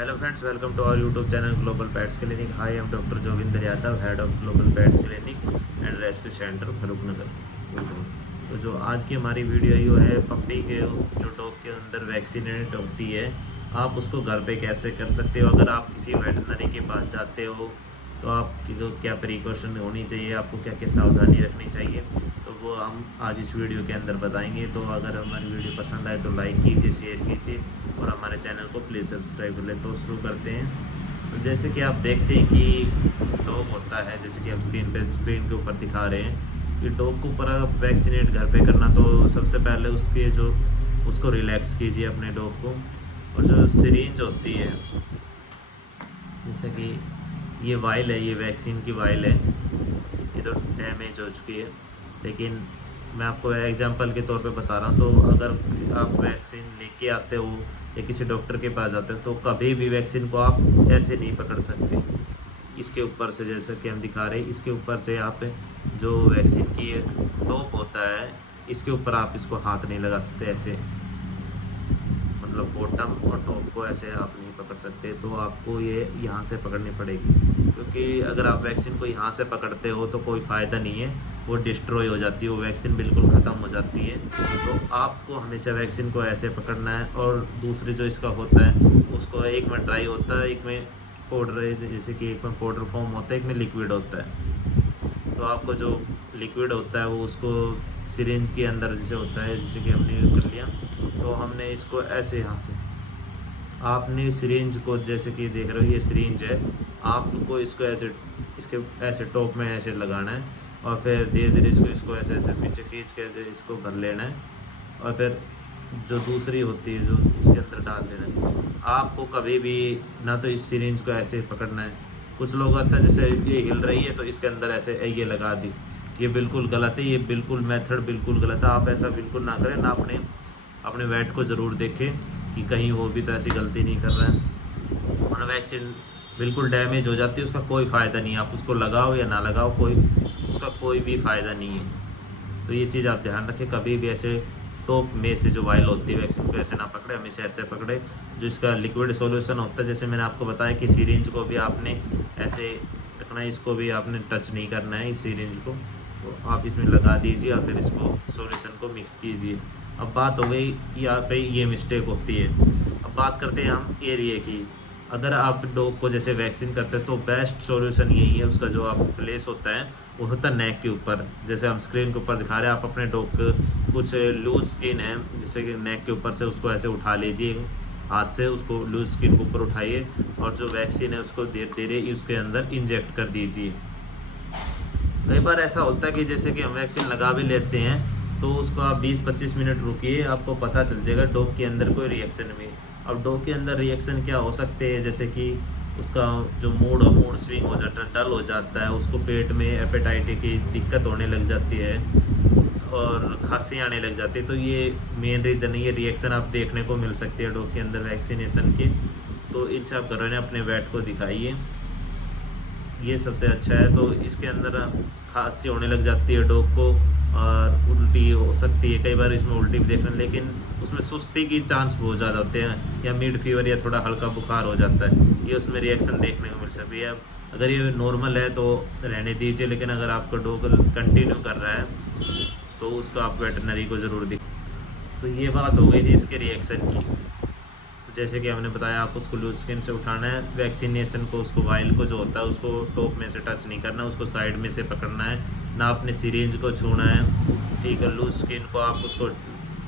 Hello friends, welcome to our YouTube channel global pets clinic. Hi, I am doctor Joginder Yadav, head of global pets clinic and rescue centre Farrukhnagar. तो जो आज की हमारी video ये है पप्पी के जो डॉग के अंदर वैक्सीनेट होती है, आप उसको घर पे कैसे कर सकते हो। अगर आप किसी वेटनरी के पास जाते हो तो आपकी तो क्या प्रिकॉशन होनी चाहिए, आपको क्या क्या सावधानी रखनी चाहिए, तो वो हम आज इस वीडियो के अंदर बताएंगे। तो अगर हमारी वीडियो पसंद आए तो लाइक कीजिए, शेयर कीजिए और हमारे चैनल को प्लीज़ सब्सक्राइब कर लें। तो शुरू करते हैं। तो जैसे कि आप देखते हैं कि डॉग होता है, जैसे कि हम स्क्रीन के ऊपर दिखा रहे हैं कि डॉग को ऊपर वैक्सीनेट घर पे करना, तो सबसे पहले उसको रिलैक्स कीजिए अपने डॉग को। और जो सिरिंज होती है, जैसे कि ये वाइल है, ये वैक्सीन की वाइल है, ये तो डैमेज हो चुकी है, लेकिन मैं आपको एग्जांपल के तौर पे बता रहा हूँ। तो अगर आप वैक्सीन लेके आते हो या किसी डॉक्टर के पास जाते हो तो कभी भी वैक्सीन को आप ऐसे नहीं पकड़ सकते। इसके ऊपर से, जैसे कि हम दिखा रहे हैं, इसके ऊपर से आप जो वैक्सीन की टॉप होता है, इसके ऊपर आप इसको हाथ नहीं लगा सकते ऐसे, मतलब बॉटम और टॉप को ऐसे आप नहीं पकड़ सकते। तो आपको ये यहाँ से पकड़नी पड़ेगी, क्योंकि अगर आप वैक्सीन को यहाँ से पकड़ते हो तो कोई फ़ायदा नहीं है, वो डिस्ट्रॉय हो जाती है, वो वैक्सीन बिल्कुल ख़त्म हो जाती है। तो आपको हमेशा वैक्सीन को ऐसे पकड़ना है। और दूसरी जो इसका होता है, उसको एक में ड्राई होता है, एक में पाउडर, जैसे कि एक में पाउडर फॉर्म होता है, एक में लिक्विड होता है। तो आपको जो लिक्विड होता है वो उसको सिरिंज के अंदर जैसे होता है, जैसे कि हमने कर लिया, तो हमने इसको ऐसे यहाँ से, आपने सिरिंज को, जैसे कि देख रहे हो ये सिरिंज है, आपको इसको ऐसे, इसके ऐसे टॉप में ऐसे लगाना है और फिर धीरे धीरे इसको ऐसे ऐसे पीछे खींच के ऐसे इसको भर लेना है और फिर जो दूसरी होती है जो उसके अंदर डाल देना है। आपको कभी भी ना तो इस सिरिंज को ऐसे पकड़ना है। कुछ लोग आता है जैसे ये हिल रही है तो इसके अंदर ऐसे ये लगा दी, ये बिल्कुल गलत है, ये बिल्कुल मेथड बिल्कुल गलत है। आप ऐसा बिल्कुल ना करें, ना अपने वेट को ज़रूर देखें कि कहीं वो भी तो ऐसी गलती नहीं कर रहा है। वरना वैक्सीन बिल्कुल डैमेज हो जाती है, उसका कोई फ़ायदा नहीं है। आप उसको लगाओ या ना लगाओ, उसका कोई भी फ़ायदा नहीं है। तो ये चीज़ आप ध्यान रखें, कभी भी ऐसे टॉप में से जो वायल होती है वैक्सीन को ऐसे ना पकड़े, हमेशा ऐसे पकड़े। जो इसका लिक्विड सॉल्यूशन होता है, जैसे मैंने आपको बताया कि सिरिंज को भी आपने ऐसे रखना है, इसको भी आपने टच नहीं करना है इस सिरिंज को। तो आप इसमें लगा दीजिए और फिर इसको सॉल्यूशन को मिक्स कीजिए। अब बात हो गई यहाँ पे, ये मिस्टेक होती है। अब बात करते हैं हम एरिया की। अगर आप डॉग को जैसे वैक्सीन करते हैं तो बेस्ट सॉल्यूशन यही है, उसका जो आप प्लेस होता है वो होता है नेक के ऊपर। जैसे हम स्क्रीन के ऊपर दिखा रहे हैं, आप अपने डॉग कुछ लूज स्किन है, जैसे कि नेक के ऊपर से उसको ऐसे उठा लीजिए हाथ से, उसको लूज स्किन के ऊपर उठाइए और जो वैक्सीन है उसको धीरे धीरे उसके अंदर इंजेक्ट कर दीजिए। कई बार ऐसा होता है कि जैसे कि हम वैक्सीन लगा भी लेते हैं तो उसको आप 20-25 मिनट रुकिए, आपको पता चल जाएगा डॉग के अंदर कोई रिएक्शन भी। अब डॉग के अंदर रिएक्शन क्या हो सकते हैं, जैसे कि उसका जो मूड स्विंग हो जाता है, डल हो जाता है, उसको पेट में एपेटाइटिस की दिक्कत होने लग जाती है और खांसी आने लग जाती है। तो ये मेन रीज़न है, ये रिएक्शन आप देखने को मिल सकती है डॉग के अंदर वैक्सीनेशन के। तो इनसे आप घर में अपने वेट को दिखाइए, ये सबसे अच्छा है। तो इसके अंदर खांसी होने लग जाती है डॉग को और उल्टी हो सकती है, कई बार इसमें उल्टी भी देखना, लेकिन उसमें सुस्ती की चांस बहुत ज़्यादा होते हैं, या मिड फीवर या थोड़ा हल्का बुखार हो जाता है, ये उसमें रिएक्शन देखने को मिल सकती है। अगर ये नॉर्मल है तो रहने दीजिए, लेकिन अगर आपका डॉग कंटिन्यू कर रहा है तो उसको आप वेटनरी को ज़रूर दिखाएं। तो ये बात हो गई थी इसके रिएक्शन की। तो जैसे कि हमने बताया, आप उसको लूज स्किन से उठाना है, वैक्सीनेशन को, उसको वाइल को जो होता है उसको टॉप में से टच नहीं करना, उसको साइड में से पकड़ना है, ना अपने सिरिंज को छूना है। ठीक है, लूज स्किन को आप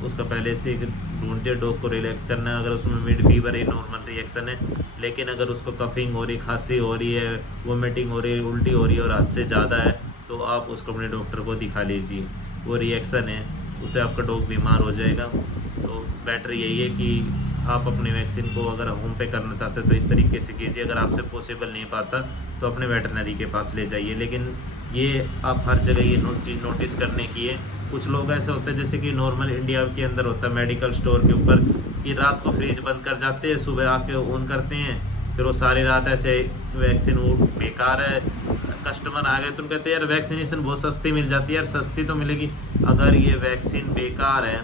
उसका पहले से ढूंढते डॉग को रिलैक्स करना है। अगर उसमें मिड फीवर है, नॉर्मल रिएक्शन है, लेकिन अगर उसको कफिंग हो रही, खांसी हो रही है, वोमिटिंग हो रही है, उल्टी हो रही है और हद से ज़्यादा है, तो आप उसको अपने डॉक्टर को दिखा लीजिए। वो रिएक्शन है, उससे आपका डॉग बीमार हो जाएगा। तो बेटर यही है कि आप अपने वैक्सीन को अगर होम पे करना चाहते हो तो इस तरीके से कीजिए। अगर आपसे पॉसिबल नहीं पाता तो अपने वेटरनरी के पास ले जाइए। लेकिन ये आप हर जगह ये चीज़ नोटिस करने की है। कुछ लोग ऐसे होते हैं, जैसे कि नॉर्मल इंडिया के अंदर होता है मेडिकल स्टोर के ऊपर, कि रात को फ्रिज बंद कर जाते हैं, सुबह आके ऑन करते हैं, फिर वो सारी रात ऐसे वैक्सीन वो बेकार है। कस्टमर आ गए तो कहते हैं यार वैक्सीनेशन बहुत सस्ती मिल जाती है। यार सस्ती तो मिलेगी, अगर ये वैक्सीन बेकार है,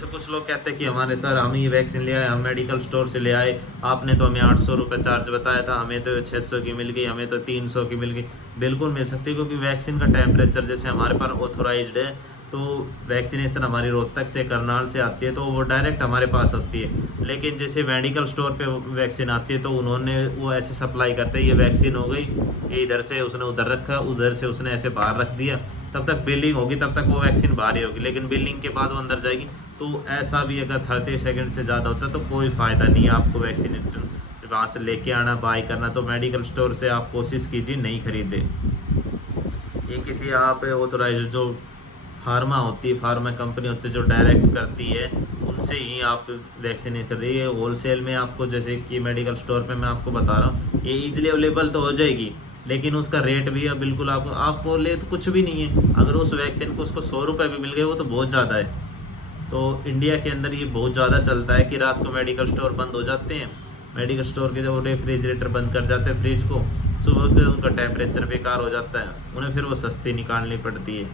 जैसे कुछ लोग कहते हैं कि हमारे सर हम ये वैक्सीन ले आए, हम मेडिकल स्टोर से ले आए, आपने तो हमें 800 रुपये चार्ज बताया था, हमें तो 600 की मिल गई, हमें तो 300 की मिल गई। बिल्कुल मिल सकती है, क्योंकि वैक्सीन का टेम्परेचर जैसे हमारे पास ऑथोराइज्ड है, तो वैक्सीनेशन हमारी रोहतक से करनाल से आती है, तो वो डायरेक्ट हमारे पास आती है। लेकिन जैसे मेडिकल स्टोर पे वैक्सीन आती है, तो उन्होंने वो ऐसे सप्लाई करते हैं, ये वैक्सीन हो गई, ये इधर से उसने उधर रखा, उधर से उसने ऐसे बाहर रख दिया, तब तक बिलिंग होगी, तब तक वो वैक्सीन बाहर ही होगी, लेकिन बिलिंग के बाद वो अंदर जाएगी। तो ऐसा भी अगर 30 सेकेंड से ज़्यादा होता है तो कोई फ़ायदा नहीं है आपको वैक्सीनेटर वहाँ से लेके आना, बाई करना। तो मेडिकल स्टोर से आप कोशिश कीजिए नहीं खरीदे। ये किसी आप ऑथोराइज जो फार्मा होती है, फार्मा कंपनी होती है जो डायरेक्ट करती है, उनसे ही आप वैक्सीनेट करिए। होलसेल में आपको जैसे कि मेडिकल स्टोर पे मैं आपको बता रहा हूँ, ये इजीली अवेलेबल तो हो जाएगी, लेकिन उसका रेट भी है बिल्कुल आपको ले तो कुछ भी नहीं है। अगर उस वैक्सीन को उसको 100 रुपये भी मिल गए वो तो बहुत ज़्यादा है। तो इंडिया के अंदर ये बहुत ज़्यादा चलता है कि रात को मेडिकल स्टोर बंद हो जाते हैं, मेडिकल स्टोर के जो रेफ्रिजरेटर बंद कर जाते हैं फ्रिज को, सुबह उसके उनका टेम्परेचर बेकार हो जाता है, उन्हें फिर वो सस्ती निकालनी पड़ती है।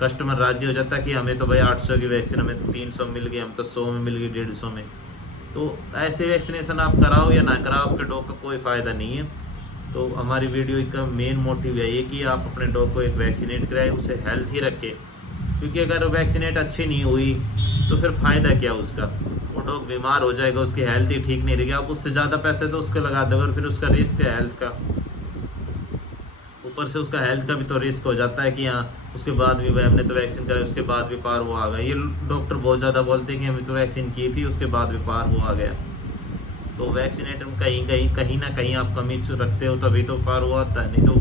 कस्टमर राजी हो जाता है कि हमें तो भाई 800 की वैक्सीन हमें तो 300 मिल गई, हम तो 100 में मिल गई, 150 में। तो ऐसे वैक्सीनेशन आप कराओ या ना कराओ, आपके डॉग का कोई फ़ायदा नहीं है। तो हमारी वीडियो का मेन मोटिव यही है कि आप अपने डॉग को एक वैक्सीनेट कराएं, उसे हेल्थी रखें, क्योंकि अगर वैक्सीनेट अच्छी नहीं हुई तो फिर फ़ायदा क्या उसका, वो डॉग बीमार हो जाएगा, उसकी हेल्थ ही ठीक नहीं रहेगी, आप उससे ज़्यादा पैसे तो उसको लगा दोगे और फिर उसका रिस्क है हेल्थ का, ऊपर से उसका हेल्थ का भी तो रिस्क हो जाता है कि हाँ उसके बाद भी भाई हमने तो वैक्सीन कराई, उसके बाद भी पार वो आ गया। ये डॉक्टर बहुत ज़्यादा बोलते हैं कि हमें तो वैक्सीन की थी, उसके बाद भी पार वो आ गया। तो वैक्सीनेटर में कहीं ना कहीं आप कमी रखते हो, तभी तो पार वो आता है, नहीं तो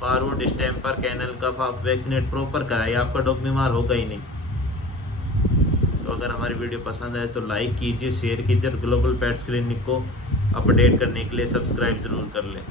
पार वो डिस्टेम्पर कैनल का आप वैक्सीनेट प्रॉपर कराइए, आपका डॉग बीमार होगा ही नहीं। तो अगर हमारी वीडियो पसंद आए तो लाइक कीजिए, शेयर कीजिए, और ग्लोबल पेट्स क्लिनिक को अपडेट करने के लिए सब्सक्राइब ज़रूर कर लें।